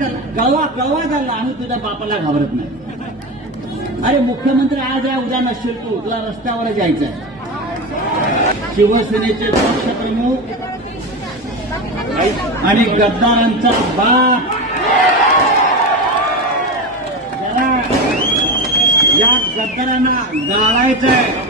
झाला गवा गवा झाला. आम्ही तुझ्या बापाला घाबरत नाही. अरे मुख्यमंत्री आज आहे उद्या नसशील तू. तुला रस्त्यावर जायचंय. शिवसेनेचे पक्षप्रमुख आणि गद्दारांचा बाप. जरा या गद्दारांना गाळायचंय.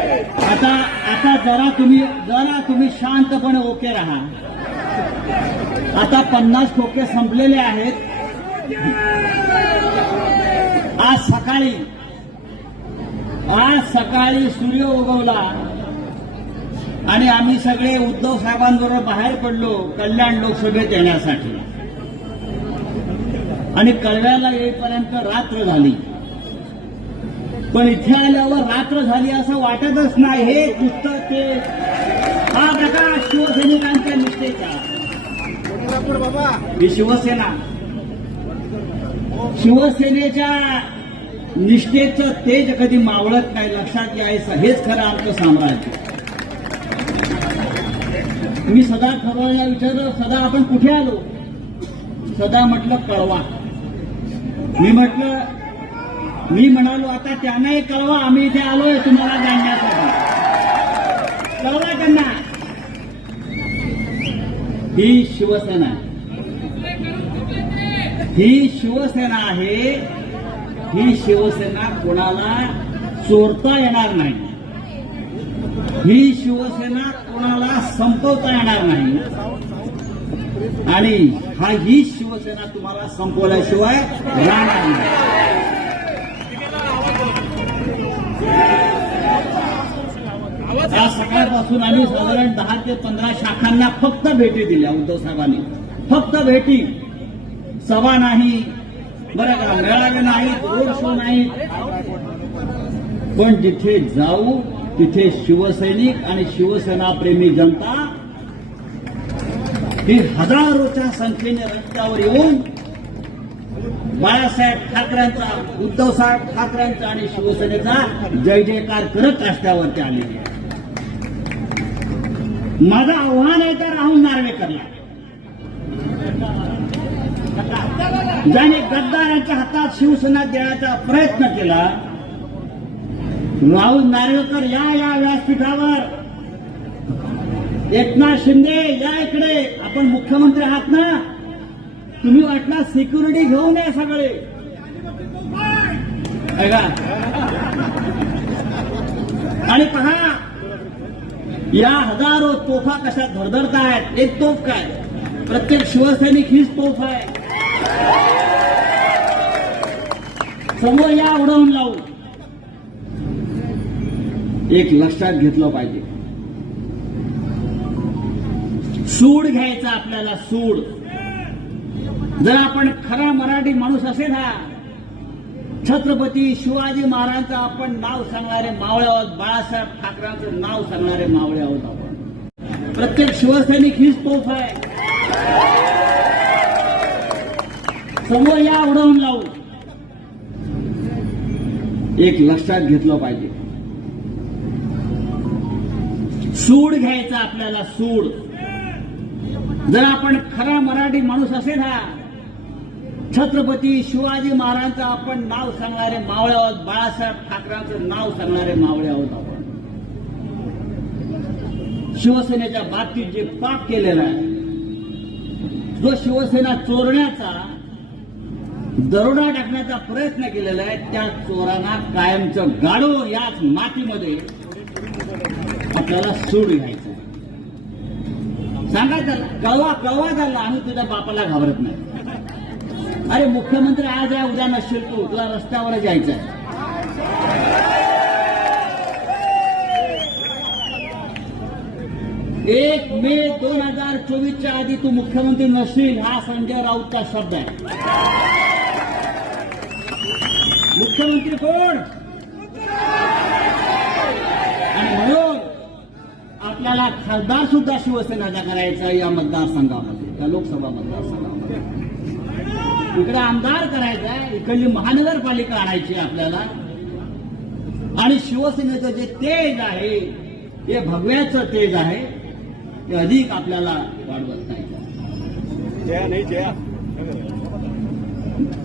आहे आता जरा तुम्ही जरा तुम्ही शांतपणे ओके राहा. आता पन्नास खोके संपलेले आहेत. आज सकाळी आज सकाळी सूर्य उगवला आणि आम्ही सगळे उद्धव साहेबांबरोबर बाहेर पडलो कल्याण लोकसभेत येण्यासाठी. आणि कळव्याला येईपर्यंत रात्र झाली. पण इथे आल्यावर रात्र झाली असं वाटतच नाही. हे पुस्तक ते हा प्रकार शिवसैनिकांच्या निष्ठेचा. ही शिवसेना. शिवसेनेच्या निष्ठेचं तेज कधी मावळत नाही लक्षात घ्यायचं. हेच खरं आमचं साम्राज्य. मी सदा ठरवायला विचारलं सदा आपण कुठे आलो? सदा म्हटलं कळवा. मी म्हटलं मी म्हणालो आता त्यांनाही कळवा आम्ही इथे आलोय तुम्हाला जाणण्यासाठी कळवा त्यांना. ही शिवसेना ही शिवसेना आहे. ही शिवसेना कोणाला चोरता येणार नाही. ही शिवसेना कोणाला संपवता येणार नाही. आणि हा ही शिवसेना तुम्हाला संपवल्याशिवाय राहणार नाही. आज सकाळपासून आम्ही साधारण दहा ते पंधरा शाखांना फक्त भेटी दिल्या उद्धव साहेबांनी. फक्त भेटी. सभा नाही. बरं का मेळावे नाहीत रोड शो नाहीत. पण जिथे जाऊ तिथे शिवसैनिक आणि शिवसेना प्रेमी जनता ही हजारोच्या संख्येने रस्त्यावर येऊन बाळासाहेब ठाकरेंचा उद्धव साहेब ठाकरेंचा आणि शिवसेनेचा जय जयकार करत रस्त्यावरती आलेली आहे. माझं आव्हान आहे तर राहुल नार्वेकरला? ज्याने गद्दारांच्या हातात शिवसेना देण्याचा प्रयत्न केला राहुल नार्वेकर या या व्यासपीठावर. एकनाथ शिंदे या इकडे. आपण मुख्यमंत्री आहात ना? तुम्ही वाटला सिक्युरिटी घेऊन या सगळे. ऐका. आणि पहा या हजारो तोफा कशा धडधडतायत एक तोफ काय? प्रत्येक शिवसैनिक हीच तोफ आहे. समोर या उडवून लावू. एक लक्षात घेतलं पाहिजे. सूड घ्यायचा आपल्याला सूड. जर आपण खरा मराठी माणूस असेल हा छत्रपती शिवाजी महाराजांचं आपण नाव सांगणारे मावळे आहोत. बाळासाहेब ठाकरेंचं नाव सांगणारे मावळे आहोत आपण. प्रत्येक शिवसैनिक हीच तोफ आहे. समोर या उडवून लावू. एक लक्षात घेतलं पाहिजे. सूड घ्यायचा आपल्याला सूड. जर आपण खरा मराठी माणूस असेल हा छत्रपती शिवाजी महाराजांचं आपण नाव सांगणारे मावळे आहोत. बाळासाहेब ठाकरेंचं नाव सांगणारे मावळे आहोत आपण. शिवसेनेच्या बाबतीत जे पाप केलेलं आहे जो शिवसेना चोरण्याचा दरोडा टाकण्याचा प्रयत्न केलेला आहे त्या चोरांना कायमचं गाडो याच मातीमध्ये आपल्याला सूड घ्यायचं. सांगा त्याला कवा झाला त्याला आम्ही तुझ्या बापाला घाबरत नाही. अरे मुख्यमंत्री आज आहे उद्या नसशील तू. तुला रस्त्यावर जायचंय. एक मे दोन हजार चोवीसच्या आधी तू मुख्यमंत्री नसशील हा संजय राऊतचा शब्द आहे. मुख्यमंत्री कोण? आणि म्हणून आपल्याला खासदार सुद्धा शिवसेनाचा करायचा या मतदारसंघामध्ये त्या लोकसभा मतदारसंघामध्ये. इकडे आमदार करायचा इकडली महानगरपालिका आणायची आपल्याला. आणि शिवसेनेचं जे तेज आहे हे भगव्याचं तेज आहे ते अधिक आपल्याला वाढवत नाही.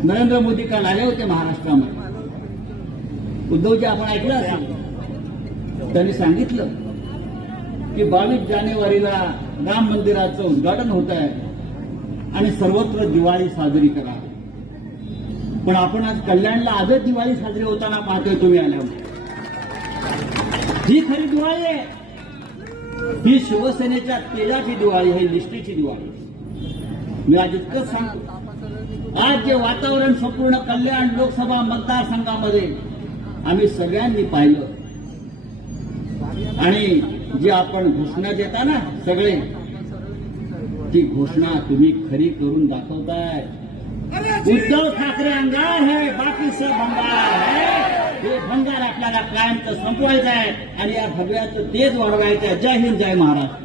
नरेंद्र मोदी काल आले होते महाराष्ट्रामध्ये. उद्धवजी आपण ऐकलं त्यांनी सांगितलं की बावीस जानेवारीला राम मंदिराचं उद्घाटन होत आहे. आणि सर्वत्र दिवाळी साजरी करा. पण आपण आज कल्याणला आजच दिवाळी साजरी होताना पाहतोय तुम्ही आल्यामुळे ही खरी दिवाळी आहे. ही शिवसेनेच्या तेजाची दिवाळी आहे निष्ठेची दिवाळी. मी आज इतकंच सांगतो. आज जे वातावरण संपूर्ण कल्याण लोकसभा मतदारसंघामध्ये आम्ही सगळ्यांनी पाहिलं. आणि जे आपण घोषणा देता ना सगळे ती घोषणा तुम्ही खरी करून दाखवताय. उद्धव ठाकरे अंगार है बाकी सब भंगार है. हे भंगार आपल्याला कायमचं संपवायचं आहे आणि या भगव्याचं तेज वाढवायचं आहे. जय हिंद जय महाराष्ट्र.